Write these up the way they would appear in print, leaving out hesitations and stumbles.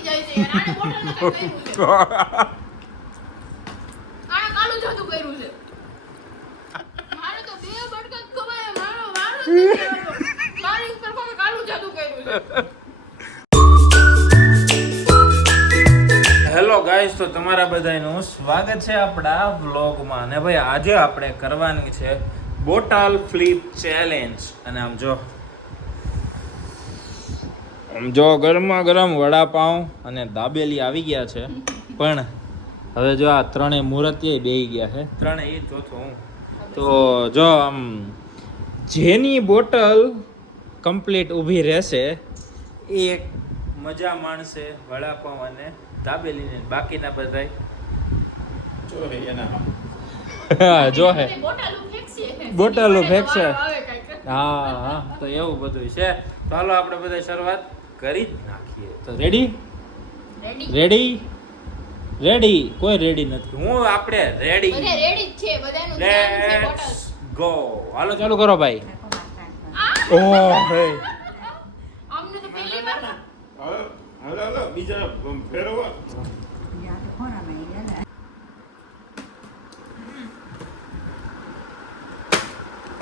થઈ જાય છે યાર. આને બોટલને કઈ કર્યું છે. આને કાલું જાદુ કર્યું છે. મારે તો બે બટકા ખવાય મારો વારો જ નથી આવ્યો. મારી ઉપર કોઈ કાલું જાદુ કર્યું છે. હેલો ગાઈસ, તો તમારા બધાનું સ્વાગત છે આપણા વ્લોગમાં. અને ભાઈ આજે આપણે કરવાની છે બોટલ ફ્લિપ ચેલેન્જ. અને આમ જો ગરમા ગરમ વડાપાઉં અને દાબેલી આવી ગયા છે. પણ હવે જો આ ત્રણેય મૂર્તિએ બેહી ગયા છે. ત્રણેય એ જોતો હું તો જો આમ જેની બોટલ કમ્પ્લીટ ઊભી રહેશે એ મજા માણશે વડાપાઉં અને દાબેલીને. બાકીના બધા જો હે બોટલો ફેંકશે. હા, તો એવું બધું છે. તો હાલો આપણે બધા શરૂઆત કરી જ નાખીએ. તો રેડી કોઈ રેડી નથી. હું આપણે રેડી છે. બધાનું ધ્યાન છે બોટલ. ગો. હાલો ચાલુ કરો ભાઈ. ઓ હે અમને તો પહેલી વાર હાલો બીજા ફેરવા.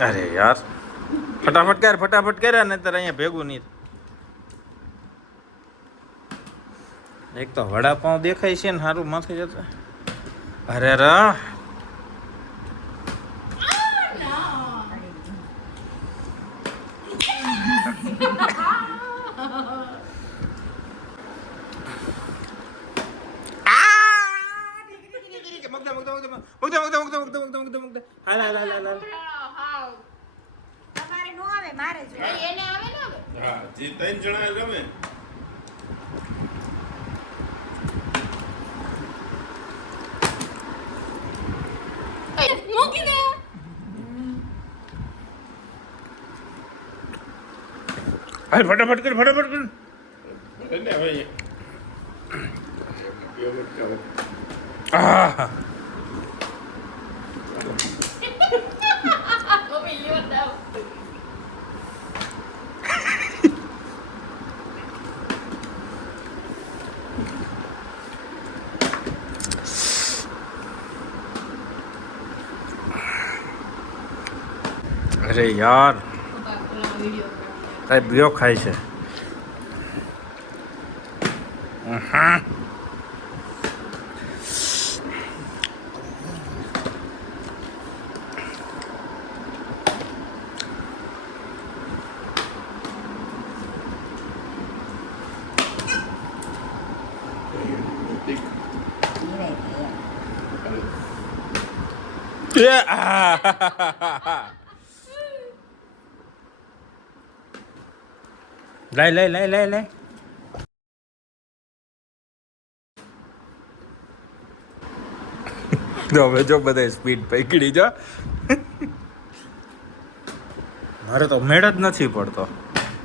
અરે યાર, ફટાફટ કર નહીતર અહીંયા ભેગું નહીં. એક તો વડાપાઉં દેખાય છે ને સારું માથે જતા. અરે રા એને આવે ને હવે. હા, જે 3 જણા રમે. મૂકી દે. ફટાફટ કર. એટલે હવે બે બટકા. આહ, મમ્મી લ્યો દાવ. અરે યાર, વિડિયો કઈ બ્યો ખાય છે. લઈ તો હવે જો બધા સ્પીડ પકડી જો. મારે તો મેળ જ નથી પડતો.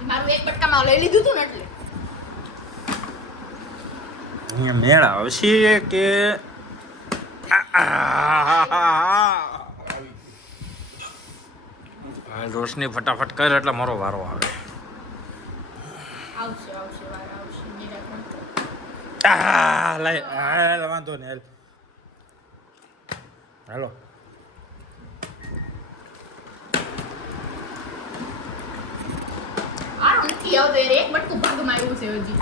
મારું એક બટકામાં લઈ લીધું તું ને એટલે અહીંયા મેળ આવશે કે રોશની ફટાફટ કર એટલે મારો વારો આવે. આવશે વાર આવશે નિરાકરણ. લઈ વાંધો નહીં. હાલો આ નથી આવતો યાર. એક બટકું ભાગમાં આવ્યું છે હજી.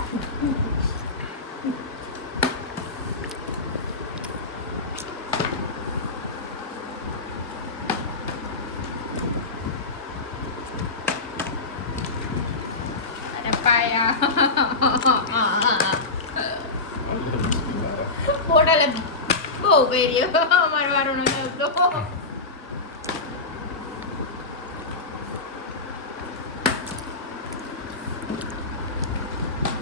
અરે પાયા બોટલે બહુ કરી અમારો વારો ન આવતો.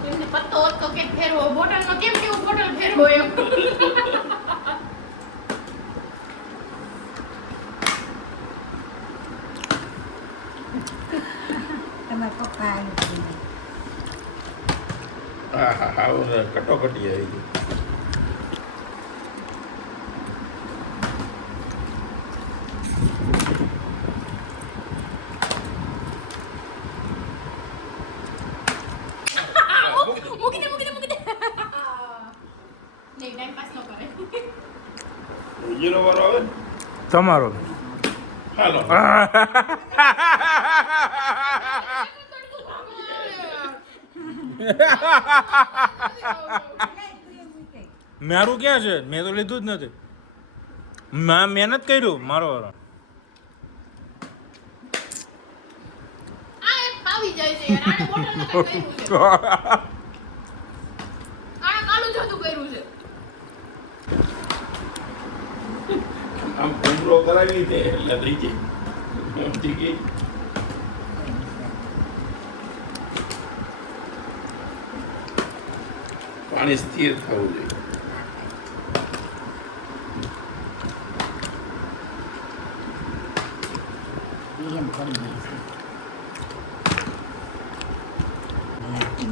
એમને પત્તો હોત તો કે ફેરવો બોટલનો કેમ કેવું બોટલ ફેરવો એમ. હા, કટોકટી આવી ગઈ. મૂકી દે. તમારો હાલો મારું ક્યાં છે? મેં તો લીધું જ નથી. મેં મહેનત કર્યું મારો વારો. આ એક પાવી જાય છે યાર. આને બોટલને કંઈ કર્યું છે. આને કાળું જાદુ કર્યું છે. આમ ઘૂમરો કરાવી દે એટલે થઈ જાય મોટી ગઈ પાણી સ્થિર થવું જોઈએ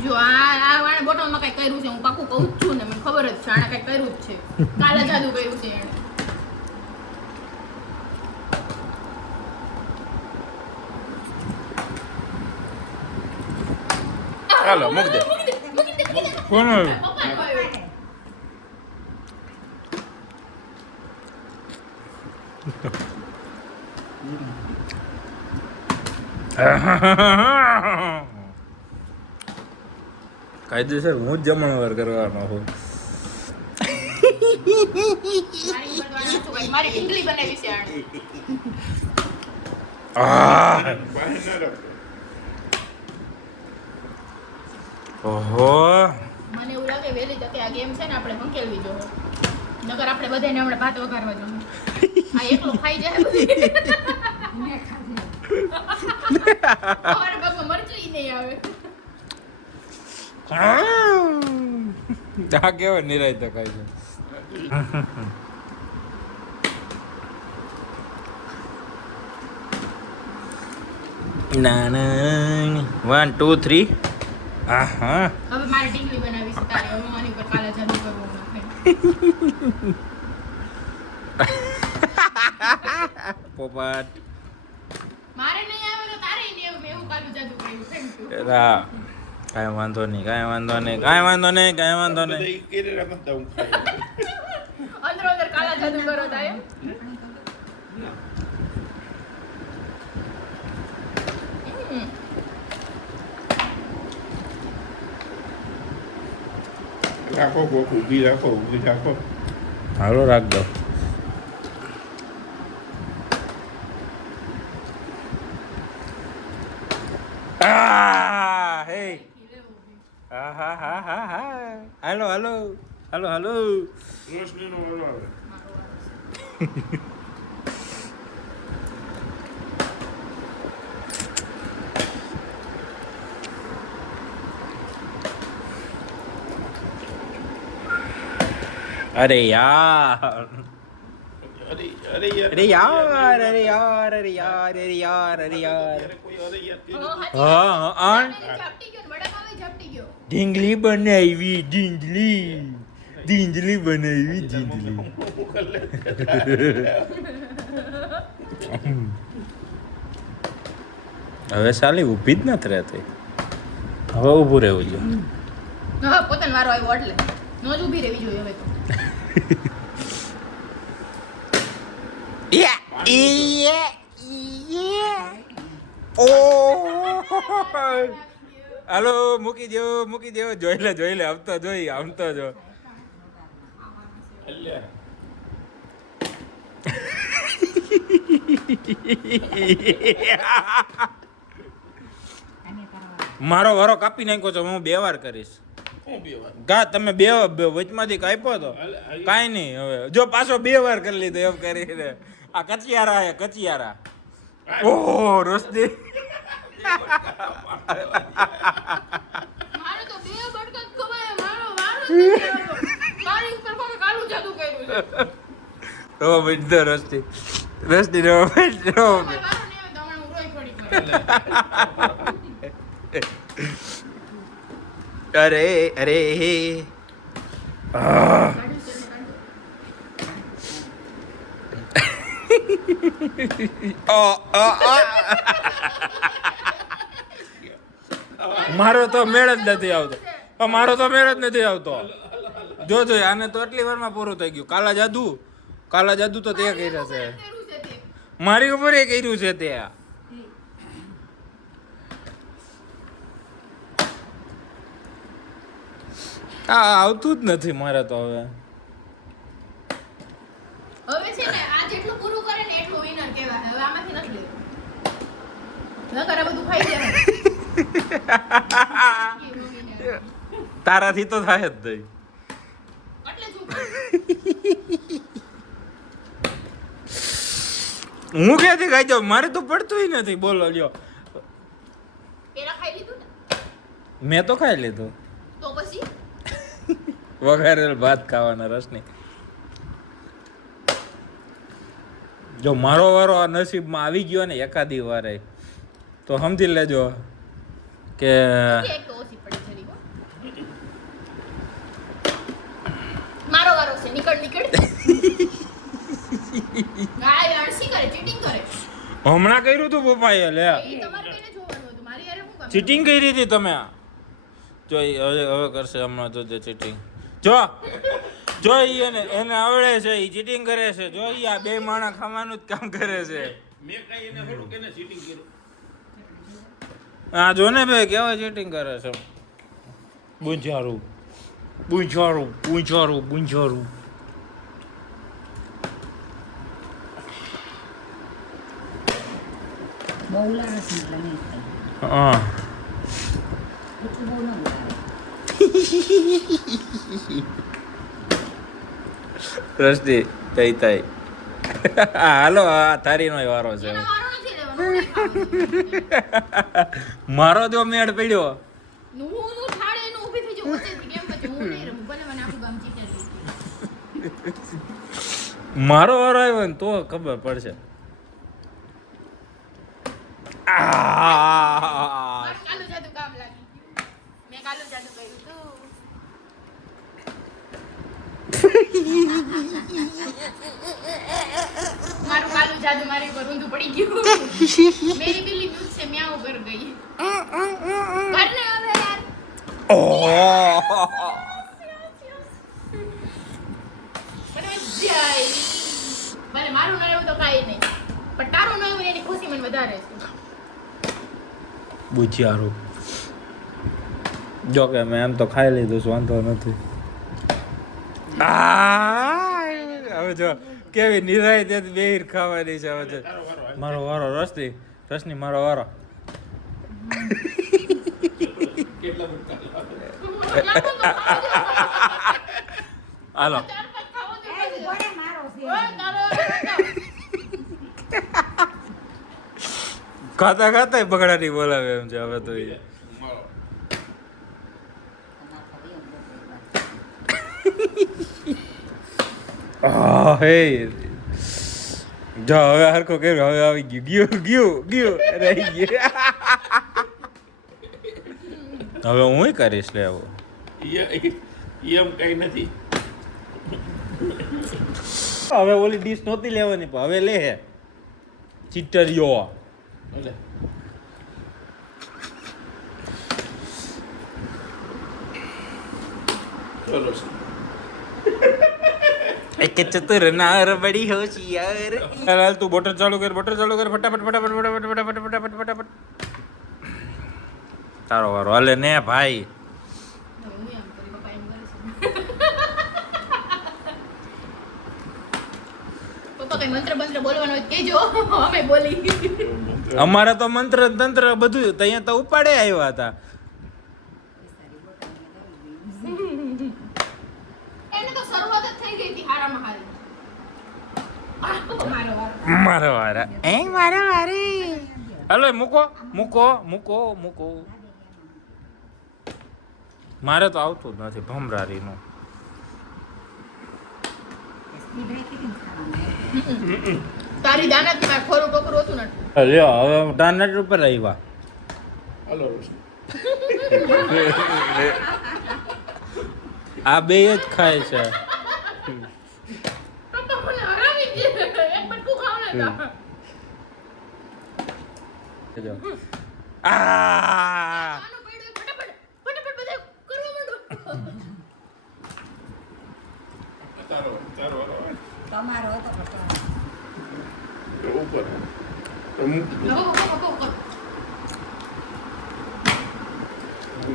જો આ આને બોટલમાં કંઈ કર્યું છે. હું પાકું કહું જ છું ને, મને ખબર જ છે આને કંઈ કર્યું જ છે. કાળા જાદુ કર્યું છે એણે. હાલો મૂક દે. કોણ આવ્યું? પપ્પાનો આવ્યો. કાયદેસર હું જ જમણવાર કરવાનો છું. મારી ઉપર તો આને શું કહે? મારી ઢીંગલી બનાવી છે આણે. બહાર ના રાખો ઓહો મને એવું લાગે વહેલી તકે આ ગેમ છે ને આપણે સંકેલવી જોઈએ. નકર આપણે બધાને હમણાં ભાત વઘારવા જોઈએ. આ એકલો ખાઈ જાય બધી. અમારા બાપા મરચું ઈ નહીં આવે. આ કેવો નિરાય તો ખાય છે. ના ના 1 2 3 હા હવે મારે ઢીંગલી બનાવી છે તારે. હવે આની ઉપર કાલા જાદુ કરવું નથી. પોપટ મારે નહીં આવે તો તારે નહીં આવે. મેં એવું કાલું જાદુ કર્યું. Thank you. રા કાંઈ વાંધો નહીં કાંઈ વાંધો નહીં કાંઈ વાંધો નહીં કાંઈ વાંધો નહીં. બધા ઈ કેરે રમતા હું ખાઈ અંદરો અંદર કાલા જાદુ કરો તારે. રાખો કોક ઊભી રાખો હાલો રાખ દો. હે હા હા હા હા હા હાલો હાલો હાલો હાલો. રોશનીનો વારો આવે અરે યાર અરે અરે યાર અરે યાર અરે યાર અરે યાર અરે યાર અરે યાર. ત્યારે કોઈ અરે યાર કે હા હા ઝાપટી ગયો ને વડાપાવ ઝાપટી ગયો. ઢીંગલી બનાવી ઢીંગલી બનાવી ઢીંગલી. હવે સાલી ઊભી જ નથી રહેતી. હવે ઊભું રહેવું જોઈએ. હા પોતાનો વારો આવ્યો એટલે નો જ ઊભી રહેવી જોઈએ હવે તો. હાલો મૂકી દો જોઈ લે આમ તો જો. અલ્યા મારો વારો કાપી નાખ્યો છો. હું 2 વાર કરીશ. હું બે વાર ગા તમે બે વચમાંથી કાપ્યો તો કાંઈ નહીં. હવે જો પાછો 2 વાર કરી લીધો એમ કરીને. આ કચિયારા ઓહો રોશની. મારે તો બે બટકા જ ખવાય. મારો વારો જ નથી આવ્યો. મારી ઉપર કોઈ કાળું જાદુ કર્યું છે. રો બધો રોશની રો મારો વારો નહીં આવે તો હમણાં હું રોઈ પડી પડે. અરે અરે કાઢ્યું છે ને કાઢ્યું. મારો તો મેળ જ નથી આવતો. જો આને તો આટલી વારમાં પૂરું થઈ ગયું. કાલા જાદુ તો તે કર્યા છે. કર્યું છે મારી ઉપર એ કર્યું છે તે આવતું જ નથી મારે તો હવે હવે છે ને આ જેટલું પૂરું કરે ને એટલું વિનર કહેવાય. હવે આમાંથી નથી લેવું. નકર આ બધું ખાઈ જાય. તારાથી તો થાય જ નહીં. એટલે જ હું ક્યાંથી ખાઈ જાઉં? મારે તો પડતું નથી. બોલો લ્યો, પેલા ખાઈ લીધું ને મેં તો ખાઈ લીધું. તો પછી વઘારેલ ભાત ખાવાના રસની. જો મારો વારો આ નસીબમાં આવી ગયો ને એકાદી વારે તો સમજી લેજો કે એક તો ઓછી પડી જરી હો. મારો વારો છે. નીકળ ગાય અણસી કરે, ચીટિંગ કરે. હમણાં કર્યું તું પપ્પાએ. લે એ તમારે કઈને જોવાનું હતું. મારી યાર શું કામ? ચીટિંગ કરી હતી તમે. જો હવે કરશે હમણાં તો ચીટિંગ. જો એને આવડે છે, એ ચીટિંગ કરે છે. જો આ બે માણા ખાવાનું જ કામ કરે છે. મેં કઈ એને થોડું કેને ચીટિંગ કર્યું. હા જો ને બે કેવા ચીટિંગ કરે છે. પૂંછારું. બહુ ઉલાળે છે એટલે નહીં થાય. હા એટલું બહુ ન ઉલાળે. રસ્તી તઈ હાલો આ તારી નો વારો છે. એનો વારો નથી લેવાનો. હું નહીં ખાવાની. મારો જો મેળ પડ્યો. હું થાળે એનું ઊભી થઈ જાઉં વચ્ચેથી. કેમ પછી હું નહીં રમું. ભલે મને આખું ગામ જીતેલું. મારો વારો આવ્યો ને તો ખબર પડશે. મારું કાલું જાદુ કામ લાગી ગયું. મેં કાલું જાદુ કર્યું તું. મારું કાલું જાદુ મારી ઉપર ઊંધું પડી ગયું. મેરી બિલ્લી दूध से म्याऊं कर गई. करने હવે યાર. મને મજા આવી. ભલે મારું ન આવ્યું તો કાંઈ નહીં. પણ તારું ન આવ્યું એની ખુશી મને વધારે છે. બુજિયારું. જો કે મેં એમ તો ખાઈ લીધું છે, વાંધો નથી. હવે જો કેવી નિરાય ત્યાંથી બેહીર ખાવાની છે. હવે જો મારો વારો રસની મારો વારો. કેટલા બધા હાલો ચાર પાંચ ખાવો તો પછી. કોને મારો છે? ઓય, તારો ખાતા ખાતા બગડાની બોલાવે એમ છે હવે તો. મળો. હે જો હવે હરખો કર્યો. હવે આવી ગયું રહી ગયું. હવે હું કરીશ લે આવું. એમ કઈ નથી. હવે ઓલી ડીશ નહોતી લેવાની પણ હવે લે હે ચીટરીઓ. એટલે ચલો એક ચતુર નાર બડી હોશિયાર. હાલ તું બોટર ચાલુ કર ફટાફટ. તારો વારો હાલે ને ભાઈ. હું એમ કરી પપ્પા એમ કરે છે. પપ્પા કઈ મંત્ર બંત્ર બોલવાનો હોય તો કહેજો. અમે બોલી. અમારે તો મંત્ર તંત્ર બધું ત્યાં તો ઉપાડે આવ્યા હતા. એને તો શરૂઆત જ થઈ ગઈ હતી હારામાં હારી. મારો વારો. મારો વારા મારો વારી. હાલો મૂકો. મારે તો આવતું જ નથી ભમરારીનું. સ્પીડ રાખી કેમ ખાવાનું? તારી દાનત માં ખોરું ટોકરું હતું નથી. લ્યો હવે ડાનટ ઉપર આવ્યા. હાલો રોશની. આ બે જ ખાય છે. પપ્પા મને હરાવી દે. એક બટકું ખાવ ને તો. જો. આ આનું પડ્યું ફટાફટ બધા કરવા માંડો. તારો વારો. તમારો હતો પણ ઉપર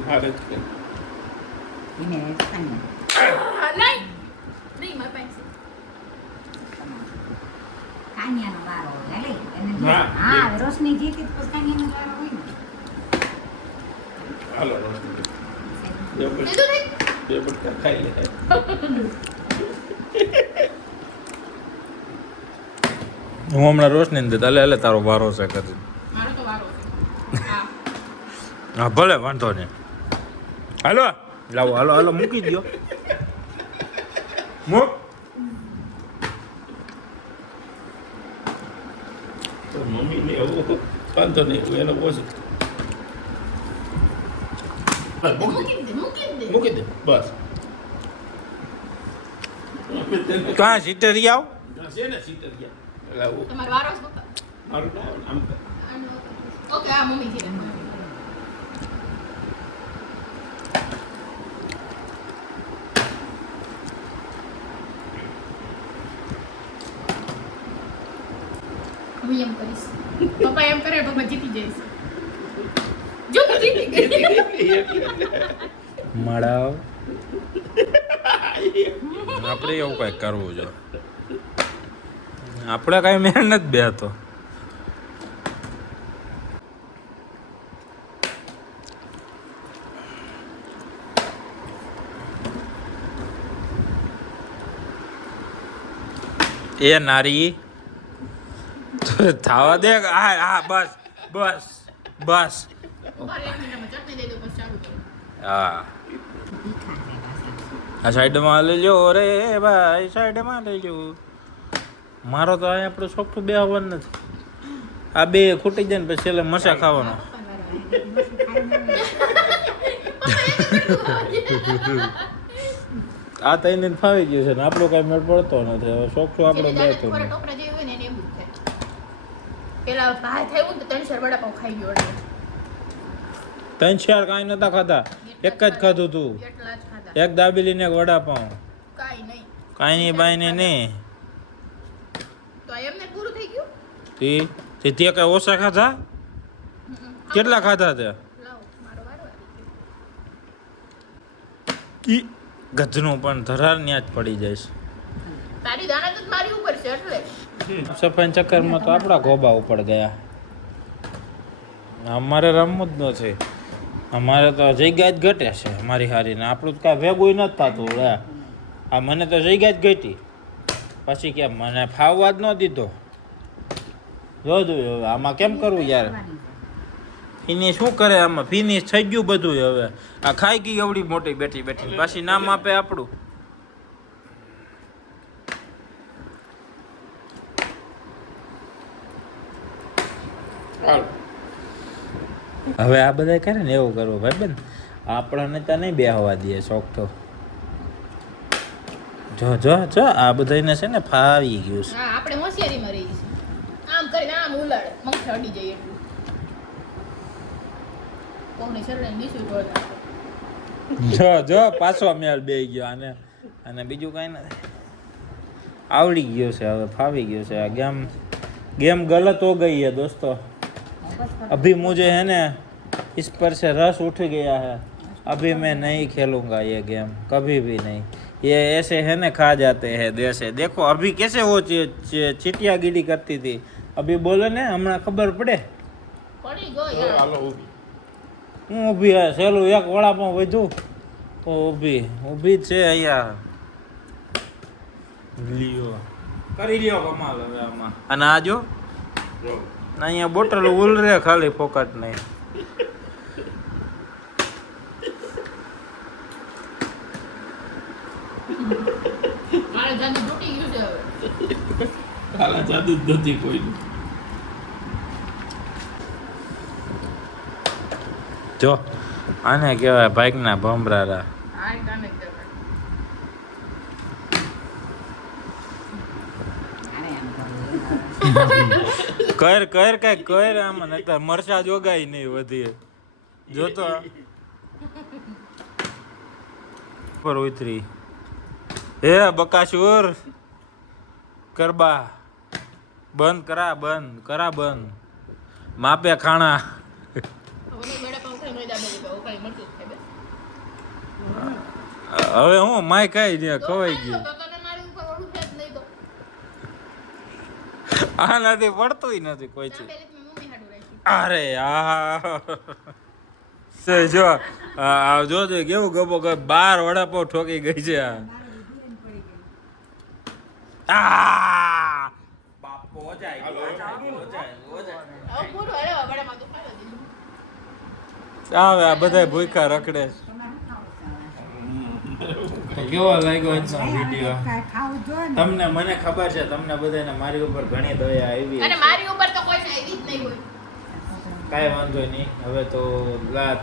મારે જ કે. એને કાંઈ નહીં નહીં મારી પાસે કાન્યાનો વારો હોય લે એને હા. હા રોશની જીતી તો પછી કાન્યાનો જ વારો હોય ને હાલો રોશની. બે લીધું બટ- નહીં બે બટકા ખાઈ લે. હું હમણાં રોશની ને દે એટલે તારો વારો છે કદી મારો તો વારો છે હા હા ભલે વાંધો નહીં હાલો લાવો હાલો હાલો મૂકી દો મૂક તો મમ્મીને એવું વાંધો નહીં એવું એને ઓછું. બસ મૂકી દે. મૂકી દે મૂકી દે બસ. અમે તેને કાં સીટરી આવ છે ને સીટર ગયા. એટલે આવું તમારો વારો છે પપ્પા મારું ના આવે ને આમ કર. ઓકે આ મમ્મી છે હું એમ કરીશ પપ્પા એમ કરે પપ્પા જીતી જઈશ જો હું જીતી ગઈ મળાવ આપણે એવું કઈ કરવું જો આપણે કઈ મહેનત બે તો એ નારી થાવા દે હા હા બસ બસ બસ પપ્પા એક મિનિટમાં ચટણી દઈ દો પછી ચાલુ કરો હા તીખા છે પાછા આ સાઈડમાં લેજો રે ભાઈ સાઈડમાં લેજો મારો તો અહીંયા આપણું ચોખ્ખું બે આવવાનું નથી આ બે ખૂટી જાય ને પછી છેલ્લે મસા ખાવાનો આ તો એને ફાવી ગયું છે ને આપણો કઈ મેળ પડતો નથી હવે ચોખ્ખું આપણે બે તો થોડા ટોપરા જેવી હોય ને એને એમ જ થાય પેલા ભાઈ થયું ને તો 3 4 વડાપાઉં ખાઈ ગયો એટલે 3-4 કાંઈ નતા ખાધા એક જ ખાધું તું એટલા જ ખાધા એક દાબેલી ને એક વડાપાઉં કાઈ નહીં કાંઈ નહીં બાઈ ને નહીં તો એમને પૂરું થઈ ગયું તે કઈ ઓછા ખાધા કેટલા ખાધા તે લાવો મારો વારો આવી ગયો ઈ ગધનું પણ ધરાર ન્યા જ પડી જાય તારી દાણા તો મારી ઉપર છે એટલે સફાઈ ચક્કરમાં તો આપણા ગોબા ઉપર ગયા અમારે રમવું જ નથી અમારે તો જગ્યા જ ઘટે છે મારી હારીને આપણું તો કાંઈ ભેગું નથી થતું લે આ મને તો જગ્યા જ ઘટી પછી કે મને ફાવવા જ ન દીધો જોજો હવે આમાં કેમ કરવું યાર ફિનિશ શું કરે આમાં ફિનિશ થઈ ગયું બધું હવે આ ખાઈ ગઈ એવડી મોટી બેઠી બેઠી પાછી નામ આપે આપણું હાલો. હવે આ બધા કરે ને એવું કરવું ભાઈ બેન આપણને ત્યાં નહીં બેહવા દે શોખ તો જો જો જો આ બધાને છે ને ફાવી ગયું છે હા આપણે હોશિયારીમાં રહી છે આમ કરીને આમ ઉલાડે મગજ અડી જાય એટલું કોની શરીર નીચું ઢોળતા જો જો પાછો મેળ બે ગયો આને અને બીજું કાંઈ નથી આવડી ગયો છે હવે ફાવી ગયો છે આ गेम गलत हो गई है दोस्तों अभी मुझे है ना इस पर से रस उठ गया है अभी मैं नहीं खेलूंगा ये गेम कभी भी नहीं ये ऐसे है ना खा जाते हैं जैसे देखो अभी कैसे वो चिटियागिरी करती थी अभी बोलो ने हमें खबर पड़े પડી ગયો તો યાર હાલો ઊભી. હું ઊભી હે સેલું એક વડાપાઉં વધ્યું તો ઊભી જ છે અહીંયા લ્યો કરી લ્યો કમાલ હવે આમાં અને આ જો જો. અહીંયા બોટલ ઉલ રે ખાલી ફોકટ નહીં મારે જાદુ તૂટી ગયું છે હવે કાલા જાદુ જ નથી કોઈનું. જો આને કહેવાય બાઇકના ભમરારા આ કામે જ દેખાય. આને આમ કરવું કર કર કઈ કર આમાં નહીતર મરચા જોગાય નહીં વધી જોતો પર ઉતરી હે બકાસુર કરબા બંધ કરા બંધ માપે ખાણા ઓલો વડાપાઉં ખાઈ મેં દાબેલી ખાઈ. ખાલી મરચું જ ખાય બસ. હવે હું માય ખાઈ ને તો ખવાઈ ખાઈ લો, ગયું તો તને મારી ઉપર ઓલું છે જ નહીં તો. આ નથી પડતું નથી કોઈ છે દાબેલી તો મેં મમ્મી હાટુ રાખી. અરે યાર જો આ જોજો કેવું ગપો ગપ 12 વડાપાવ ઠોકી ગઈ છે આ બાપો જાય હવે પૂરું હાલો, વડામાં તો ખાઈ લીધું. આવે આ બધા ભૂખા રખડે છે. તો કેવો લાગ્યો આજનો વિડીયો ખાવું જોઈએ ને તમને મને ખબર છે તમને બધાને મારી ઉપર ઘણી દયા આવી અને મારી ઉપર તો કોઈ આવી જ નહીં હોય. કાંઈ વાંધો નહીં હવે તો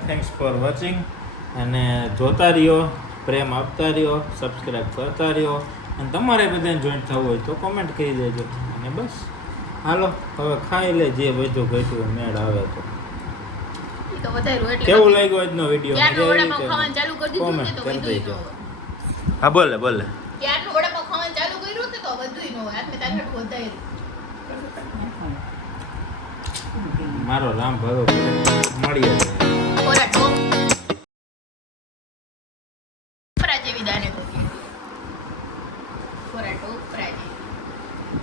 થેન્ક્સ ફોર વોચિંગ અને જોતા રહ્યો પ્રેમ આપતા રહ્યો સબસ્ક્રાઈબ કરતા રહ્યો અને તમારે બધાને જોઈન્ટ થવું હોય તો કોમેન્ટ કરી દેજો અને બસ હાલો હવે ખાઈ લે જે બધું ઘટ્યું મેળ આવે તો ઈ તો વધાર્યું એટલે કેવું લાગ્યું આજનો વિડીયો ક્યારનું વડાપાવ ખાવાનું ચાલુ કરી દીધું ને તો કરી બધુંય દેજો ન હોય. હા બોલે બોલે ક્યારનું વડાપાવ ખાવાનું ચાલુ કર્યું ને તો બધુંય ન હોય. આજ મેં તારી હાટુ વધાર્યું. મારો રામ ભરો મળીએ